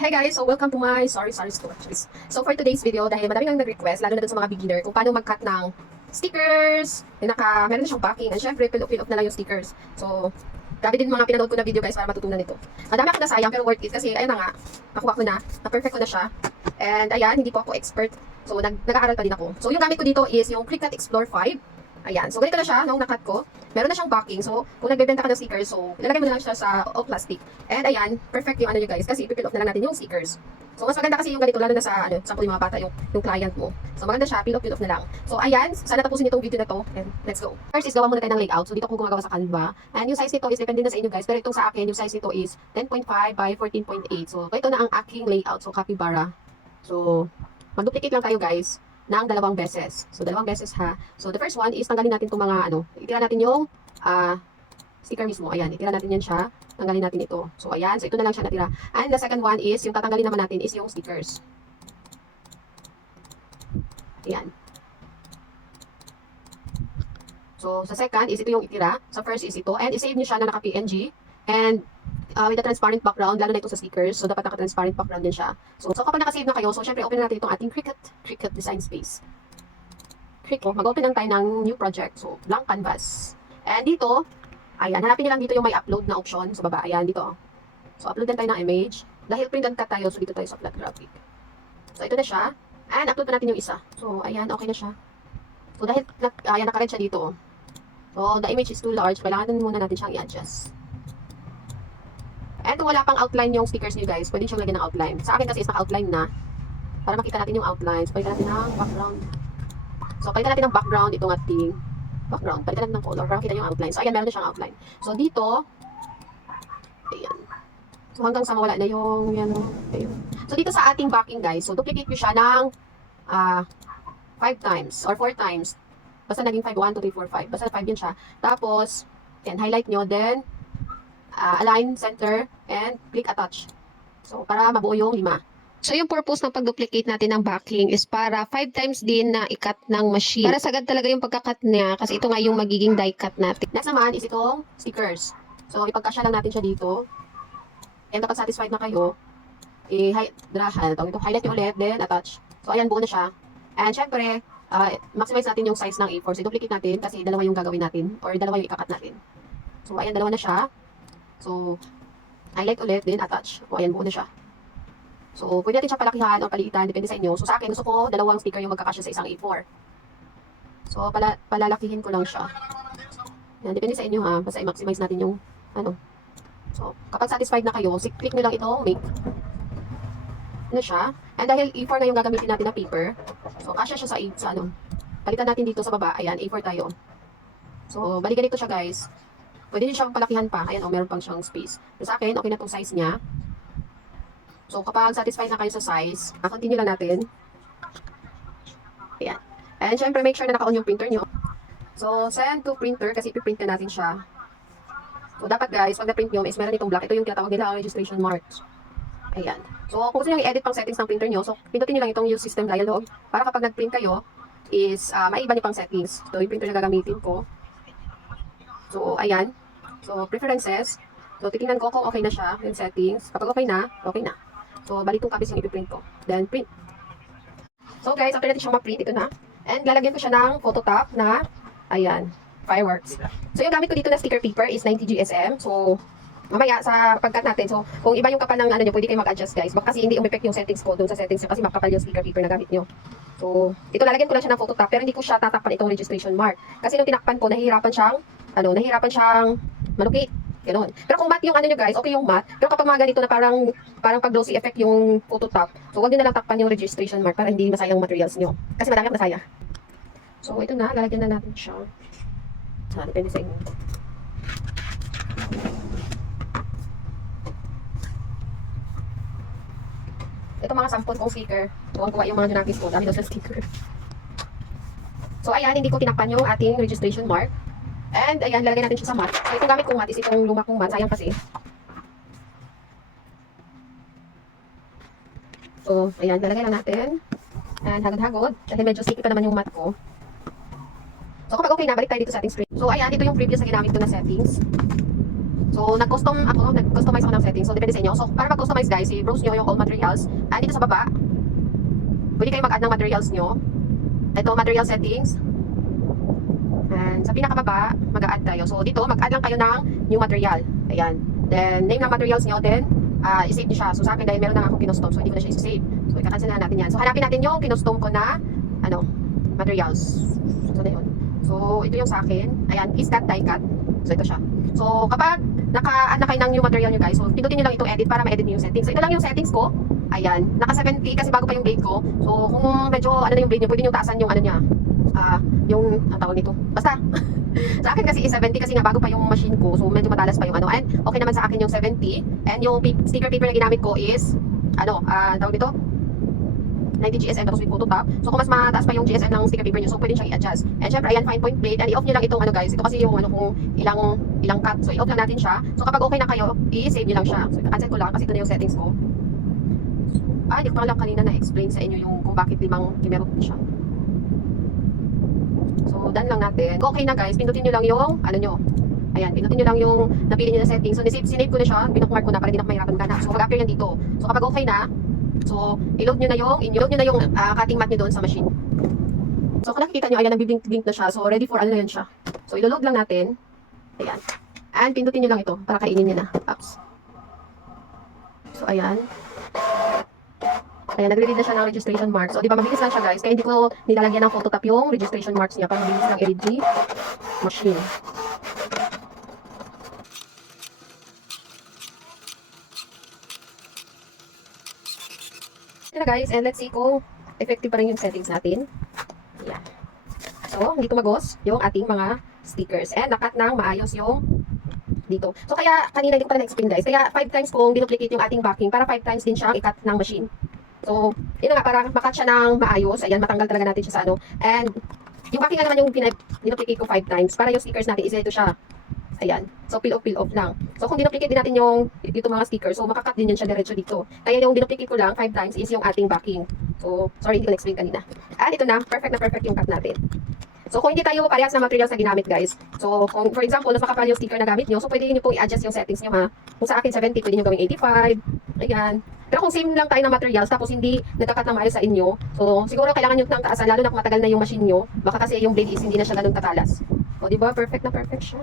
Hey guys, so welcome to my sorry stories. So for today's video, dahil madami nang nag-request, lalo na dun sa mga beginner, kung paano mag-cut ng stickers, meron na siyang backing, and syempre, fill up na lang yung stickers. So, grabe din mga pinanood ko na video guys para matutunan ito. Madami ako nasayang pero worth it kasi ayun na nga, nakuha ko na-perfect ko na siya. And ayan, hindi po ako expert. So, nag-aaral pa din ako. So, yung gamit ko dito is yung Cricut Explore 5. Ayan, so ganito na siya nung nakat ko. Meron na siyang backing. So, kung nagbebenta ka ng stickers, so ilalagay mo na lang siya sa plastic. And ayan, perfect yung ano nyo guys, kasi i-peel off na lang natin yung stickers. So, mas maganda kasi yung ganito, lalo na sa, sample yung mga bata, yung client mo. So, maganda siya, peel off na lang. So, ayan, sana tapusin itong video na to, and let's go. First is, gawa muna tayo ng layout. So, dito ko gumagawa sa Canva. And yung size nito is, depende na sa inyo guys, pero itong sa akin, yung size nito is 10.5 by 14.8. So, ito na ang aking layout. So, capybara. So, mag-duplicate lang tayo guys ng dalawang beses. So, dalawang beses ha. So, the first one is tanggalin natin itong mga itira natin yung sticker mismo. Ayan, itira natin yan siya. Tanggalin natin ito. So, ayan. So, ito na lang siya natira. And the second one is, yung tatanggalin naman natin is yung stickers. Ayan. So, sa second is ito yung itira. Sa first is ito. And isave nyo siya na naka-PNG. And with a transparent background, lalo na ito sa stickers. So, dapat naka-transparent background din siya. So kapag naka-save na kayo, so syempre open na natin itong ating Cricut Design Space. Cricut, mag-open lang tayo ng new project. So, blank canvas. And dito, ayan, hanapin nyo lang dito yung may upload na option sa baba. Ayan, dito. So, upload din tayo ng image. Dahil print and cut tayo, so dito tayo sa flat graphic. So, ito na siya. And upload na natin yung isa. So, ayan, okay na siya. So, dahil, ayan, naka-red siya dito. So, the image is too large. Kailangan muna natin siyang i-adjust. And kung wala pang outline yung stickers niyo guys, pwede siyang lagyan ng outline. Sa akin kasi is naka-outline na. Para makita natin yung outline. So, palitan natin ng background. So, palitan natin ng background itong ating background. Palitan natin ng color para makita yung outline. So, ayan, meron na siyang outline. So, dito, ayan. So, hanggang sa mawala na yung, yan, ayun. So, dito sa ating backing guys, so, duplicate nyo siya ng 5 times or 4 times. Basta naging 5, 1, 2, 3, 4, 5. Basta 5 yan siya. Tapos, yan, highlight nyo, then, align, center, and click attach. So, para mabuo yung 5. So, yung purpose ng pag-duplicate natin ng backing is para 5 times din na i-cut ng machine. Para sagad talaga yung pagka-cut niya kasi ito nga yung magiging die cut natin. Next naman is itong stickers. So, ipagkasya lang natin siya dito. And kapag satisfied na kayo, highlight nyo ulit, then attach. So, ayan, buo na siya. And syempre, maximize natin yung size ng A4. So, duplicate natin kasi dalawa yung gagawin natin or dalawa yung ika-cut natin. So, ayan, dalawa na siya. So, highlight ulit, then attach. O, ayan, buo na siya. So, pwede natin siya palakihan o paliitan, depende sa inyo. So, sa akin, gusto ko dalawang sticker yung magkakasya sa isang A4. So, palalakihin ko lang siya. Yan, depende sa inyo ha. Basta i-maximize natin yung, So, kapag satisfied na kayo, click nyo lang itong make. Ano siya? And dahil A4 na yung gagamitin natin na paper, so, kasya siya sa palitan natin dito sa baba. Ayan, A4 tayo. So, bali ganito siya guys. Pwede din siyang palakihan pa. Ayan, meron pang siyang space. So, sa akin, okay na itong size niya. So, kapag satisfied na kayo sa size, continue lang natin. Ayan. And, syempre, make sure na naka-on yung printer nyo. So, send to printer kasi ipiprint na natin siya. So, dapat guys, pag na-print nyo, is meron itong black. Ito yung tinatawag nila ang registration marks. Ayan. So, kung gusto nyo i-edit pang settings ng printer nyo, so, pindutin nyo lang itong use system dialog para kapag nag-print kayo, is maiba nyo pang settings. So, yung printer na gagamitin ko. So, ayan. So, preferences. So, titingnan ko kung okay na siya. Yung settings. Kapag okay na, okay na. So, balik 2 copies yung ipiprint ko. Then, print. So, guys, after natin siyang ma-print, ito na. And, lalagyan ko siya ng phototop na, ayan, fireworks. So, yung gamit ko dito na sticker paper is 90 GSM. So, mamaya sa pagkat natin. So, kung iba yung kapal ng nyo, pwede kayo mag-adjust, guys. Kasi hindi umepek yung settings ko doon sa settings nyo kasi makapal yung sticker paper na gamit nyo. So, ito lalagyan ko lang siya ng phototop pero hindi ko siya tatakpan itong registration mark. Kasi nung tinakpan ko, nahihirapan siyang malukit. Ganon. Pero kung matte yung nyo guys, okay yung matte. Pero kapag mga ganito na parang pag glossy effect yung phototop, so wag nyo na lang takpan yung registration mark para hindi masayang materials nyo. Kasi madami ang nasaya. So, ito na, lalagyan na natin siya. Depende sa inyo. Ito mga sample kong sticker. Kuha yung mga junakis ko. Dami daw sa sticker. So, ayan, hindi ko tinakpan yung ating registration mark. And, ayan, lalagay natin siya sa mat. So, itong gamit kong mat is itong luma kong mat. Sayang kasi. So, ayan, lalagay lang natin. And, hagod-hagod. Dahil medyo sticky pa naman yung mat ko. So, kapag okay na, balik tayo dito sa ating screen. So, ayan, ito yung previous na ginamit ko na settings. So, So, nag-customize ako ng settings. So, depende sa inyo. So, para mag-customize guys, i-browse nyo yung all materials. Dito sa baba, pwede kayo mag-add ng materials nyo. Ito, material settings. And sa pinakababa, mag-add tayo. So, dito, mag-add lang kayo ng new material. Ayan. Then, name ng materials nyo, then, i-save nyo siya. So, sa akin, dahil meron na akong kinustom, so hindi ko na siya i-save. So, ika-cancel na natin yan. So, hanapin natin yung kinustom ko na, materials. So, na yun. So, ito yung sa akin. Ayan, is cut, die cut. So, ito siya. So, kapag naka-add na kayo ng new material nyo guys, so, pindutin nyo lang itong edit para ma-edit nyo yung settings. So, ito lang yung settings ko. Ayan, naka 70 kasi bago pa yung blade ko. So, kung medyo na yung blade nyo, pwede nyo taasan yung niya. Yung tawag nito. Basta, sa akin kasi is 70 kasi nga bago pa yung machine ko. So, medyo matalas pa yung And okay naman sa akin yung 70. And yung sticker paper na ginamit ko is, tawag nito? 90 GSM tapos with Phototop. So, kung mas mataas pa yung GSM ng sticker paper nyo, so pwede siyang i-adjust. And syempre, ayan, fine point blade. And i-off nyo lang itong guys. Ito kasi yung kung ilang cut. So, i-off lang natin siya. So, kapag okay na kayo, i-save nyo lang siya. So, cancel ko lang kasi ito na yung settings ko. Hindi ko pa lang kanina na-explain sa inyo yung kung bakit 5 kimerot siya. So, done lang natin. Kung okay na guys, pindutin nyo lang yung, ayan, pindutin nyo lang yung napili nyo na settings. So, sinave ko na siya, binookmark ko na para hindi na mahirapan maghanap. So, mag-appear yan dito. So, kapag okay na, so, i-load nyo na yung cutting mat nyo doon sa machine. So, kung nakikita nyo, ayan, nag-blink na siya. So, ready for na yan siya. So, i-load lang natin. Ayan. And, pindutin nyo lang ito para kainin nyo na. Oops. So, ayan. Ayan, nagre-read na siya ng registration marks. So, di ba, mabilis lang siya guys. Kaya hindi ko nilalagyan ng Phototop yung registration marks niya para mabilis lang i-read ni machine. Ito na guys, and let's see kung effective pa rin yung settings natin. Ayan. So, hindi tumagos yung ating mga stickers. And nakat ng maayos yung dito. So, kaya kanina hindi ko pala na-explain guys. Kaya 5 times kung dinuplicate yung ating backing para 5 times din siyang i-cut ng machine. So, yun nga, para makat siya ng maayos. Ayan, matanggal talaga natin siya sa And, yung backing nga naman yung dinuplicate ko 5 times. Para yung stickers natin, isa ito siya. Ayan. So, peel off lang. So, kung dinuplicate din natin yung dito mga stickers, so makakat din yan siya diretso dito. Kaya yung dinuplicate ko lang 5 times is yung ating backing. So, sorry, hindi ko na-explain kanina. And ito na perfect yung cut natin. So, kung hindi tayo parehas na materials na ginamit, guys. So, kung for example, mas makapal yung sticker na gamit nyo, so pwede nyo pong i-adjust yung settings nyo, ha. Kung sa akin 70, pwede nyo gawing 85. Ayan. Pero kung same lang tayo ng materials, tapos hindi nagkakat ng maayos sa inyo, so, siguro kailangan nyo ng taasan, lalo na kung matagal na yung machine nyo, baka kasi yung blade is hindi na siya ganun katalas. O, diba? Perfect na perfect siya.